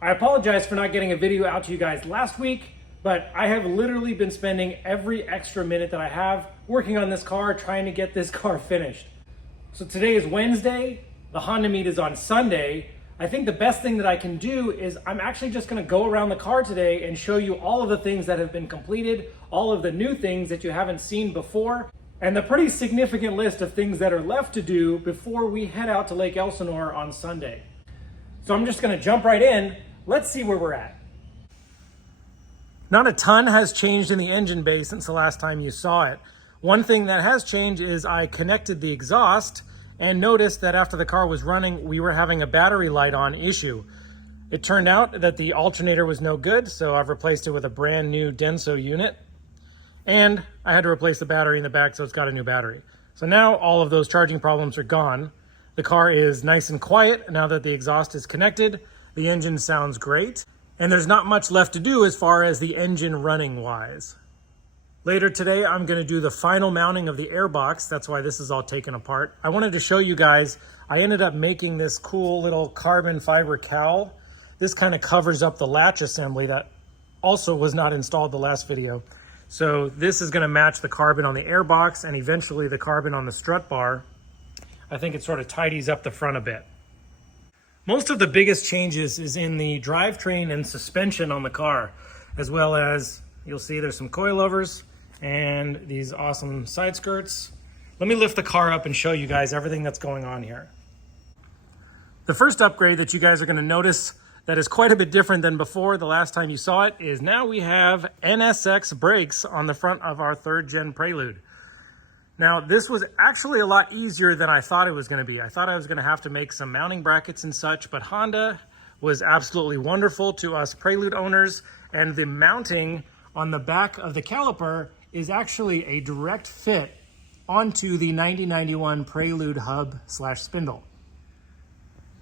I apologize for not getting a video out to you guys last week, but I have literally been spending every extra minute that I have working on this car, trying to get this car finished. So today is Wednesday, the Honda meet is on Sunday. I think the best thing that I can do is I'm actually just gonna go around the car today and show you all of the things that have been completed, all of the new things that you haven't seen before, and the pretty significant list of things that are left to do before we head out to Lake Elsinore on Sunday. So I'm just gonna jump right in. Let's see where we're at. Not a ton has changed in the engine bay since the last time you saw it. One thing that has changed is I connected the exhaust and noticed that after the car was running, we were having a battery light on issue. It turned out that the alternator was no good, so I've replaced it with a brand new Denso unit. And I had to replace the battery in the back, so it's got a new battery. So now all of those charging problems are gone. The car is nice and quiet now that the exhaust is connected. The engine sounds great, and there's not much left to do as far as the engine running wise. Later today, I'm gonna do the final mounting of the airbox. That's why this is all taken apart. I wanted to show you guys, I ended up making this cool little carbon fiber cowl. This kind of covers up the latch assembly that also was not installed the last video. So this is gonna match the carbon on the airbox and eventually the carbon on the strut bar. I think it sort of tidies up the front a bit. Most of the biggest changes is in the drivetrain and suspension on the car, as well as, you'll see there's some coilovers and these awesome side skirts. Let me lift the car up and show you guys everything that's going on here. The first upgrade that you guys are gonna notice that is quite a bit different than before the last time you saw it is now we have NSX brakes on the front of our 3rd gen Prelude. Now, this was actually a lot easier than I thought it was gonna be. I thought I was gonna have to make some mounting brackets and such, but Honda was absolutely wonderful to us Prelude owners, and the mounting on the back of the caliper is actually a direct fit onto the 9091 Prelude hub/spindle.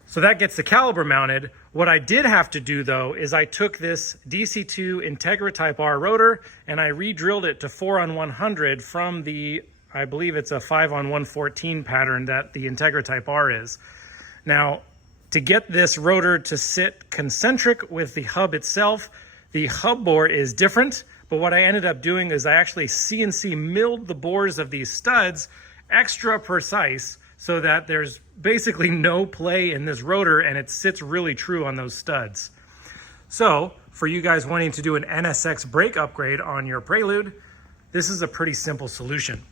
So that gets the caliper mounted. What I did have to do though is I took this DC2 Integra Type R rotor and I re-drilled it to 4-on-100 from the, I believe it's a 5-on-114 pattern that the Integra Type R is. Now, to get this rotor to sit concentric with the hub itself, the hub bore is different, but what I ended up doing is I actually CNC milled the bores of these studs extra precise so that there's basically no play in this rotor and it sits really true on those studs. So for you guys wanting to do an NSX brake upgrade on your Prelude, this is a pretty simple solution.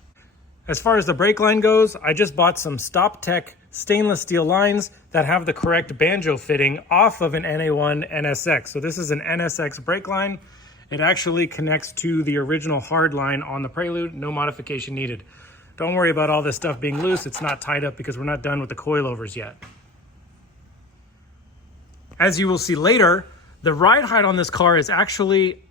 As far as the brake line goes, I just bought some StopTech stainless steel lines that have the correct banjo fitting off of an NA1 NSX. So this is an NSX brake line. It actually connects to the original hard line on the Prelude, no modification needed. Don't worry about all this stuff being loose. It's not tied up because we're not done with the coilovers yet. As you will see later, the ride height on this car is actually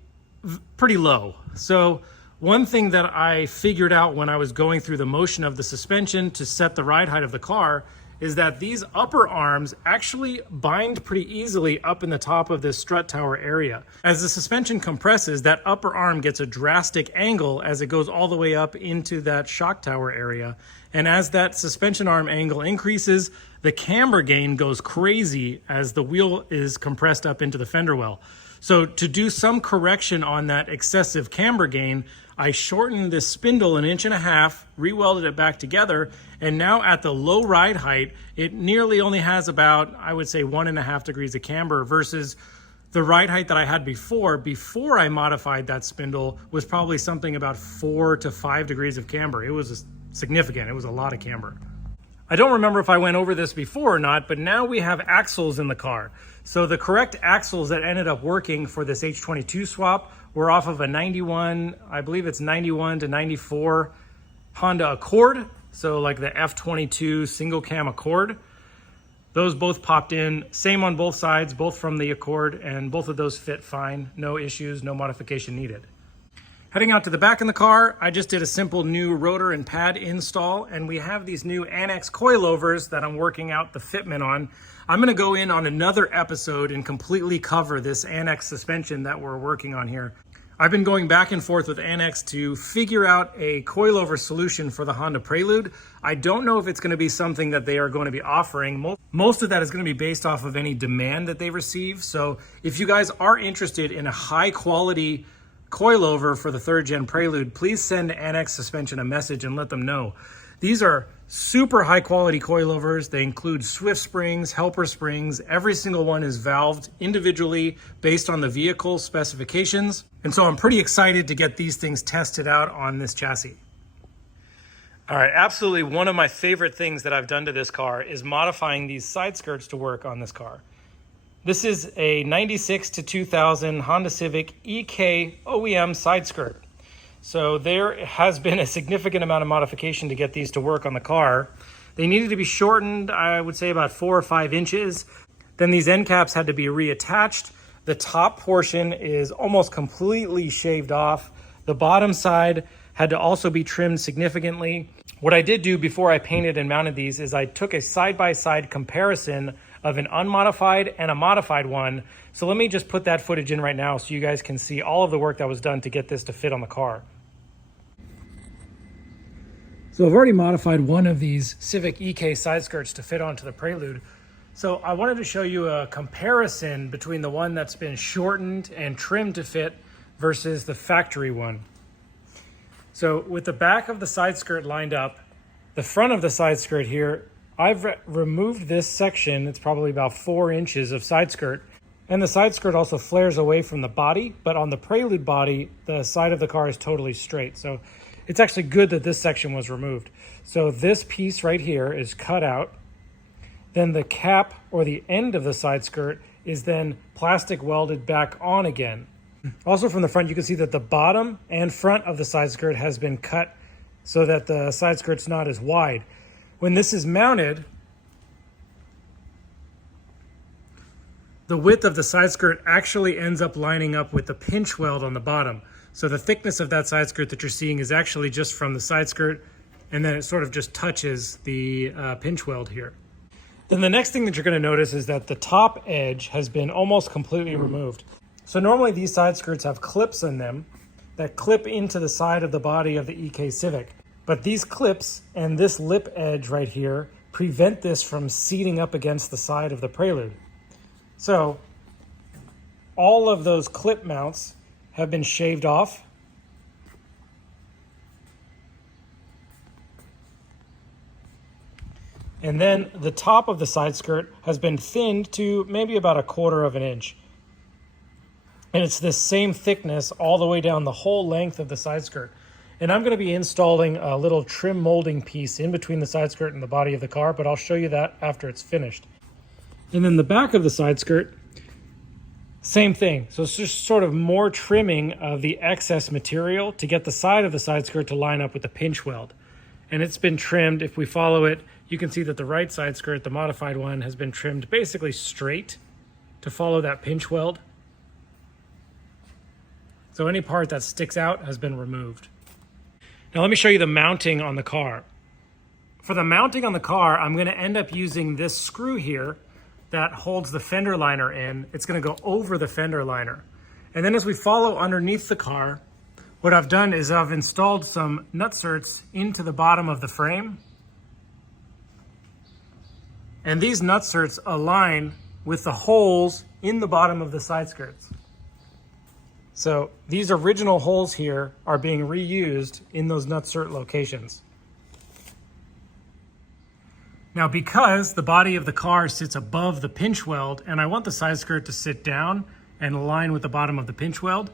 pretty low. So one thing that I figured out when I was going through the motion of the suspension to set the ride height of the car is that these upper arms actually bind pretty easily up in the top of this strut tower area. As the suspension compresses, that upper arm gets a drastic angle as it goes all the way up into that shock tower area. And as that suspension arm angle increases, the camber gain goes crazy as the wheel is compressed up into the fender well. So to do some correction on that excessive camber gain, I shortened this spindle 1.5 inches, re-welded it back together, and now at the low ride height, it nearly only has about, I would say, 1.5 degrees of camber versus the ride height that I had before I modified that spindle was probably something about 4 to 5 degrees of camber. It was significant. It was a lot of camber. I don't remember if I went over this before or not, but now we have axles in the car. So the correct axles that ended up working for this H22 swap were off of a 91, I believe it's 91 to 94 Honda Accord. So like the F22 single cam Accord. Those both popped in, same on both sides, both from the Accord, and both of those fit fine. No issues, no modification needed. Heading out to the back in the car, I just did a simple new rotor and pad install, and we have these new Annex coilovers that I'm working out the fitment on. I'm gonna go in on another episode and completely cover this Annex suspension that we're working on here. I've been going back and forth with Annex to figure out a coilover solution for the Honda Prelude. I don't know if it's going to be something that they are going to be offering. Most of that is going to be based off of any demand that they receive. So if you guys are interested in a high quality coilover for the 3rd gen Prelude, please send Annex Suspension a message and let them know. These are super high quality coilovers. They include Swift springs, helper springs. Every single one is valved individually based on the vehicle specifications. And so I'm pretty excited to get these things tested out on this chassis. All right, absolutely one of my favorite things that I've done to this car is modifying these side skirts to work on this car. This is a 96 to 2000 Honda Civic EK OEM side skirt. So there has been a significant amount of modification to get these to work on the car. They needed to be shortened, I would say about 4 or 5 inches. Then these end caps had to be reattached. The top portion is almost completely shaved off. The bottom side had to also be trimmed significantly. What I did do before I painted and mounted these is I took a side-by-side comparison of an unmodified and a modified one. So let me just put that footage in right now so you guys can see all of the work that was done to get this to fit on the car. So I've already modified one of these Civic EK side skirts to fit onto the Prelude. So I wanted to show you a comparison between the one that's been shortened and trimmed to fit versus the factory one. So with the back of the side skirt lined up, the front of the side skirt here, I've removed this section. It's probably about 4 inches of side skirt. And the side skirt also flares away from the body, but on the Prelude body, the side of the car is totally straight. So it's actually good that this section was removed. So this piece right here is cut out. Then the cap or the end of the side skirt is then plastic welded back on again. Also from the front, you can see that the bottom and front of the side skirt has been cut so that the side skirt's not as wide. When this is mounted, the width of the side skirt actually ends up lining up with the pinch weld on the bottom. So the thickness of that side skirt that you're seeing is actually just from the side skirt, and then it sort of just touches the pinch weld here. Then the next thing that you're going to notice is that the top edge has been almost completely removed. So normally these side skirts have clips in them that clip into the side of the body of the EK Civic. But these clips and this lip edge right here prevent this from seating up against the side of the Prelude. So all of those clip mounts have been shaved off. And then the top of the side skirt has been thinned to maybe about 1/4 of an inch. And it's this same thickness all the way down the whole length of the side skirt. And I'm going to be installing a little trim molding piece in between the side skirt and the body of the car, but I'll show you that after it's finished. And then the back of the side skirt, same thing. So it's just sort of more trimming of the excess material to get the side of the side skirt to line up with the pinch weld. And it's been trimmed. If we follow it, you can see that the right side skirt, the modified one, has been trimmed basically straight to follow that pinch weld. So any part that sticks out has been removed. Now let me show you the mounting on the car. For the mounting on the car, I'm going to end up using this screw here that holds the fender liner in. It's going to go over the fender liner. And then as we follow underneath the car, what I've done is I've installed some nutserts into the bottom of the frame. And these nutserts align with the holes in the bottom of the side skirts. So these original holes here are being reused in those nutsert locations. Now, because the body of the car sits above the pinch weld and I want the side skirt to sit down and align with the bottom of the pinch weld,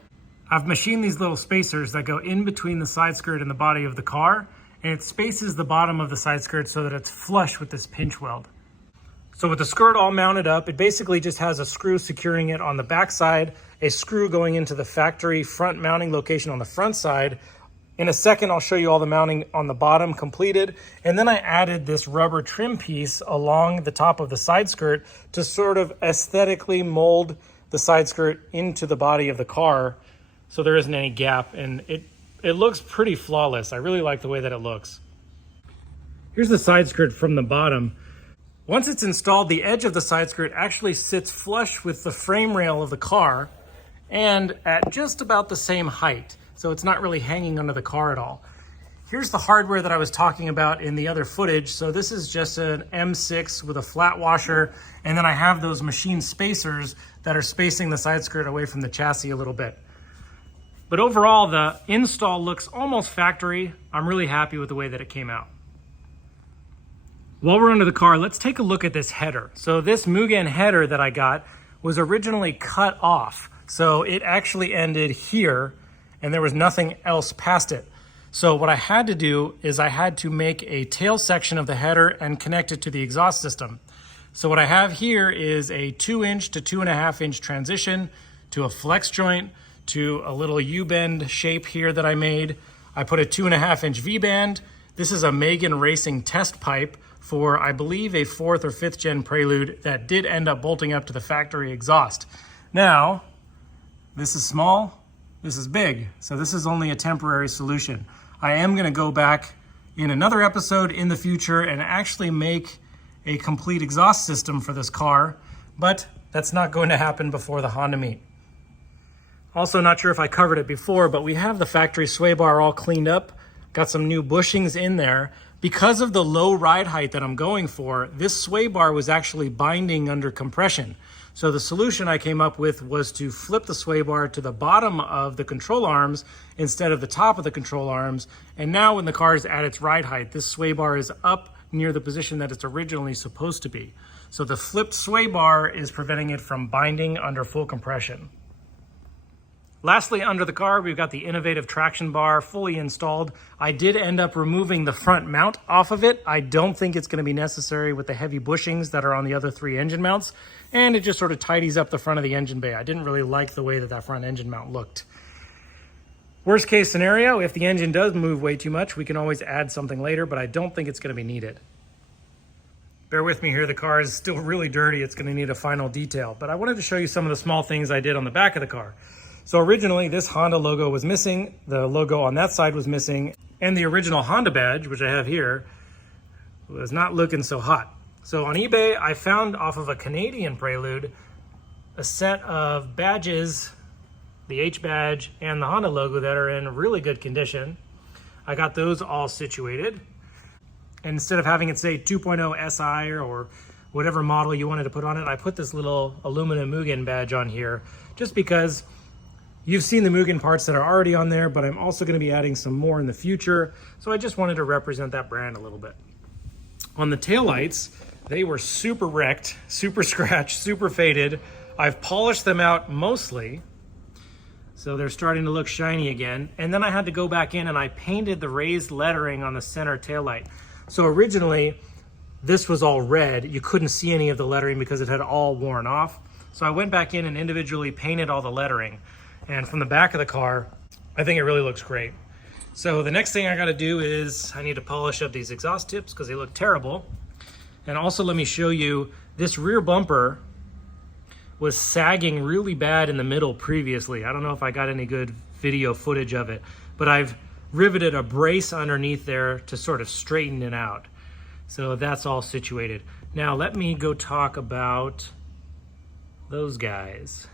I've machined these little spacers that go in between the side skirt and the body of the car, and it spaces the bottom of the side skirt so that it's flush with this pinch weld. So with the skirt all mounted up, it basically just has a screw securing it on the back side, a screw going into the factory front mounting location on the front side. In a second, I'll show you all the mounting on the bottom completed. And then I added this rubber trim piece along the top of the side skirt to sort of aesthetically mold the side skirt into the body of the car so there isn't any gap. And it looks pretty flawless. I really like the way that it looks. Here's the side skirt from the bottom. Once it's installed, the edge of the side skirt actually sits flush with the frame rail of the car. and at just about the same height. So it's not really hanging under the car at all. Here's the hardware that I was talking about in the other footage. So this is just an M6 with a flat washer, and then I have those machine spacers that are spacing the side skirt away from the chassis a little bit. But overall, the install looks almost factory. I'm really happy with the way that it came out. While we're under the car, let's take a look at this header. So this Mugen header that I got was originally cut off. So it actually ended here, and there was nothing else past it. So what I had to do is I had to make a tail section of the header and connect it to the exhaust system. So what I have here is a 2-inch to 2.5-inch transition to a flex joint to a little U-bend shape here that I made. I put a 2.5-inch V-band. This is a Megan Racing test pipe for, I believe, a 4th or 5th gen Prelude that did end up bolting up to the factory exhaust. Now, this is small, this is big, so this is only a temporary solution. I am going to go back in another episode in the future and actually make a complete exhaust system for this car, but that's not going to happen before the Honda meet. Also, not sure if I covered it before, but we have the factory sway bar all cleaned up, got some new bushings in there. Because of the low ride height that I'm going for, this sway bar was actually binding under compression. So the solution I came up with was to flip the sway bar to the bottom of the control arms instead of the top of the control arms. And now when the car is at its ride height, this sway bar is up near the position that it's originally supposed to be. So the flipped sway bar is preventing it from binding under full compression. Lastly, under the car, we've got the innovative traction bar fully installed. I did end up removing the front mount off of it. I don't think it's going to be necessary with the heavy bushings that are on the other 3 engine mounts, and it just sort of tidies up the front of the engine bay. I didn't really like the way that that front engine mount looked. Worst case scenario, if the engine does move way too much, we can always add something later, but I don't think it's going to be needed. Bear with me here, the car is still really dirty. It's going to need a final detail, but I wanted to show you some of the small things I did on the back of the car. So originally this Honda logo was missing, the logo on that side was missing, and the original Honda badge, which I have here, was not looking so hot. So on eBay, I found off of a Canadian Prelude a set of badges, the H badge and the Honda logo, that are in really good condition. I got those all situated. And instead of having it say 2.0 SI or whatever model you wanted to put on it, I put this little aluminum Mugen badge on here just because you've seen the Mugen parts that are already on there, but I'm also going to be adding some more in the future. So I just wanted to represent that brand a little bit. On the taillights, they were super wrecked, super scratched, super faded. I've polished them out mostly, so they're starting to look shiny again. And then I had to go back in and I painted the raised lettering on the center taillight. So originally, this was all red. You couldn't see any of the lettering because it had all worn off. So I went back in and individually painted all the lettering. And from the back of the car, I think it really looks great. So the next thing I gotta do is I need to polish up these exhaust tips because they look terrible. And also let me show you, this rear bumper was sagging really bad in the middle previously. I don't know if I got any good video footage of it, but I've riveted a brace underneath there to sort of straighten it out. So that's all situated. Now let me go talk about those guys.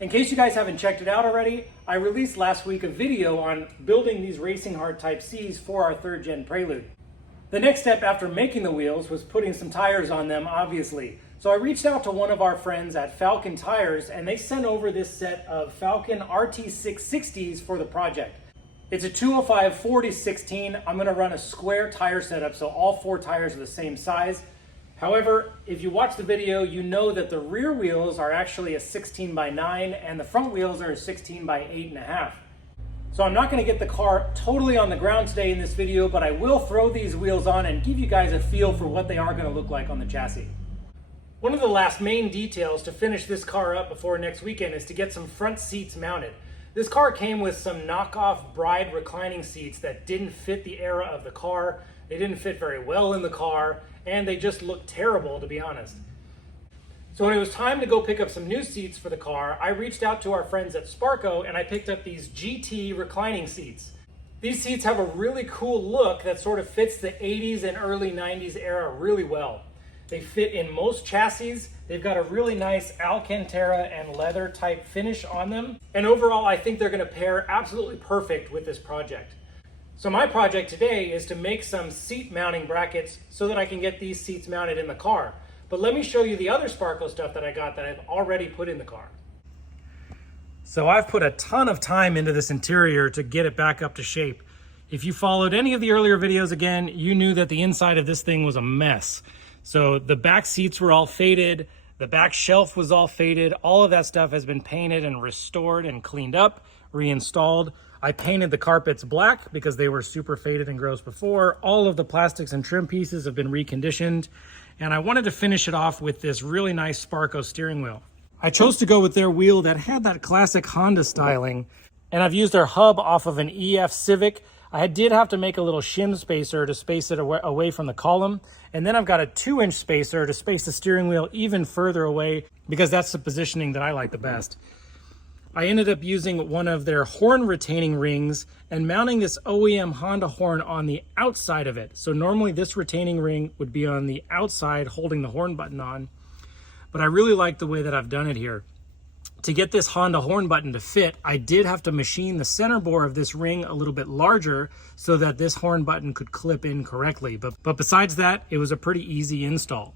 In case you guys haven't checked it out already, I released last week a video on building these RacingHart Type Cs for our 3rd gen Prelude. The next step after making the wheels was putting some tires on them, obviously. So I reached out to one of our friends at Falken Tires, and they sent over this set of Falken RT660s for the project. It's a 205 40/16. I'm going to run a square tire setup, so all 4 tires are the same size. However, if you watch the video, you know that the rear wheels are actually a 16x9 and the front wheels are a 16x8.5. So I'm not going to get the car totally on the ground today in this video, but I will throw these wheels on and give you guys a feel for what they are going to look like on the chassis. One of the last main details to finish this car up before next weekend is to get some front seats mounted. This car came with some knockoff Bride reclining seats that didn't fit the era of the car. They didn't fit very well in the car, and they just looked terrible, to be honest. So when it was time to go pick up some new seats for the car, I reached out to our friends at Sparco and I picked up these GT reclining seats. These seats have a really cool look that sort of fits the 80s and early 90s era really well. They fit in most chassis, They've got a really nice Alcantara and leather type finish on them. And overall, I think they're gonna pair absolutely perfect with this project. So my project today is to make some seat mounting brackets so that I can get these seats mounted in the car. But let me show you the other Sparco stuff that I got that I've already put in the car. So I've put a ton of time into this interior to get it back up to shape. If you followed any of the earlier videos again, you knew that the inside of this thing was a mess. So the back seats were all faded, the back shelf was all faded, all of that stuff has been painted and restored and cleaned up, reinstalled. I painted the carpets black because they were super faded and gross before. All of the plastics and trim pieces have been reconditioned. And I wanted to finish it off with this really nice Sparco steering wheel. I chose to go with their wheel that had that classic Honda styling, and I've used their hub off of an EF Civic. I did have to make a little shim spacer to space it away from the column, and then I've got a 2-inch spacer to space the steering wheel even further away because that's the positioning that I like the best. I ended up using one of their horn retaining rings and mounting this OEM Honda horn on the outside of it. So normally this retaining ring would be on the outside holding the horn button on. But I really like the way that I've done it here. To get this Honda horn button to fit, I did have to machine the center bore of this ring a little bit larger so that this horn button could clip in correctly. But besides that, it was a pretty easy install.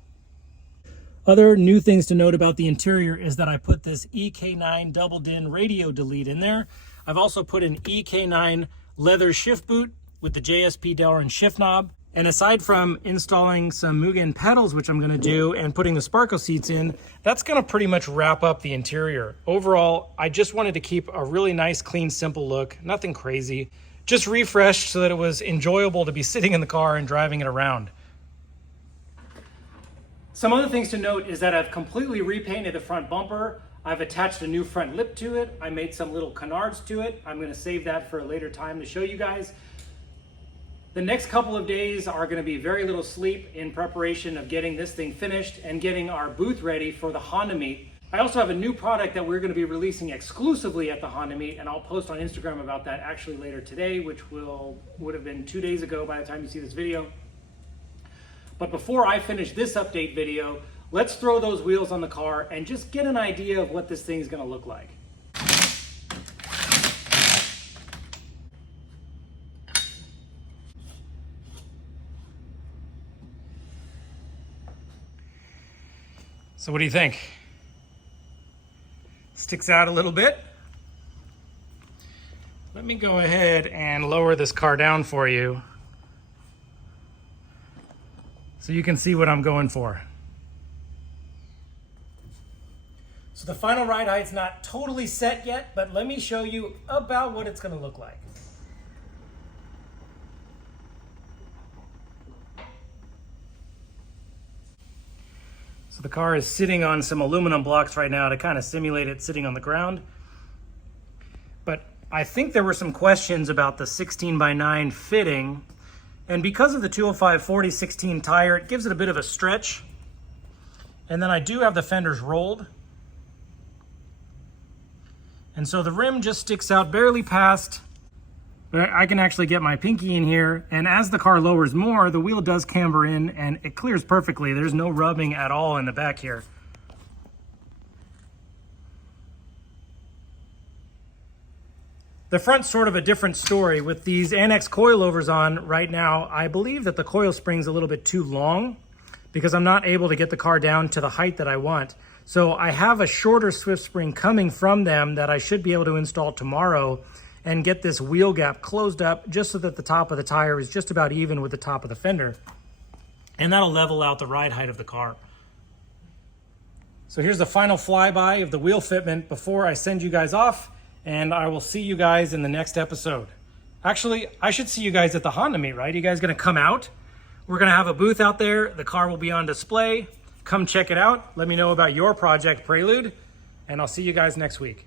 Other new things to note about the interior is that I put this EK9 double DIN radio delete in there. I've also put an EK9 leather shift boot with the JSP Delrin shift knob. And aside from installing some Mugen pedals, which I'm gonna do, and putting the Sparco seats in, that's gonna pretty much wrap up the interior. Overall, I just wanted to keep a really nice, clean, simple look, nothing crazy. Just refreshed so that it was enjoyable to be sitting in the car and driving it around. Some other things to note is that I've completely repainted the front bumper. I've attached a new front lip to it. I made some little canards to it. I'm gonna save that for a later time to show you guys. The next couple of days are going to be very little sleep in preparation of getting this thing finished and getting our booth ready for the Honda meet. I also have a new product that we're going to be releasing exclusively at the Honda meet, and I'll post on Instagram about that actually later today, which would have been 2 days ago by the time you see this video. But before I finish this update video, let's throw those wheels on the car and just get an idea of what this thing's going to look like. So what do you think? Sticks out a little bit. Let me go ahead and lower this car down for you so you can see what I'm going for. So the final ride height's not totally set yet, but let me show you about what it's going to look like. So the car is sitting on some aluminum blocks right now to kind of simulate it sitting on the ground. But I think there were some questions about the 16x9 fitting. And because of the 205/40/16 tire, it gives it a bit of a stretch. And then I do have the fenders rolled. And so the rim just sticks out barely past. But I can actually get my pinky in here, and as the car lowers more, the wheel does camber in and it clears perfectly. There's no rubbing at all in the back here. The front's sort of a different story. With these Annex coilovers on right now, I believe that the coil spring's a little bit too long because I'm not able to get the car down to the height that I want. So I have a shorter Swift spring coming from them that I should be able to install tomorrow and get this wheel gap closed up just so that the top of the tire is just about even with the top of the fender. And that'll level out the ride height of the car. So here's the final flyby of the wheel fitment before I send you guys off, and I will see you guys in the next episode. Actually, I should see you guys at the Honda meet, right? You guys gonna come out? We're gonna have a booth out there. The car will be on display. Come check it out. Let me know about your project, Prelude, and I'll see you guys next week.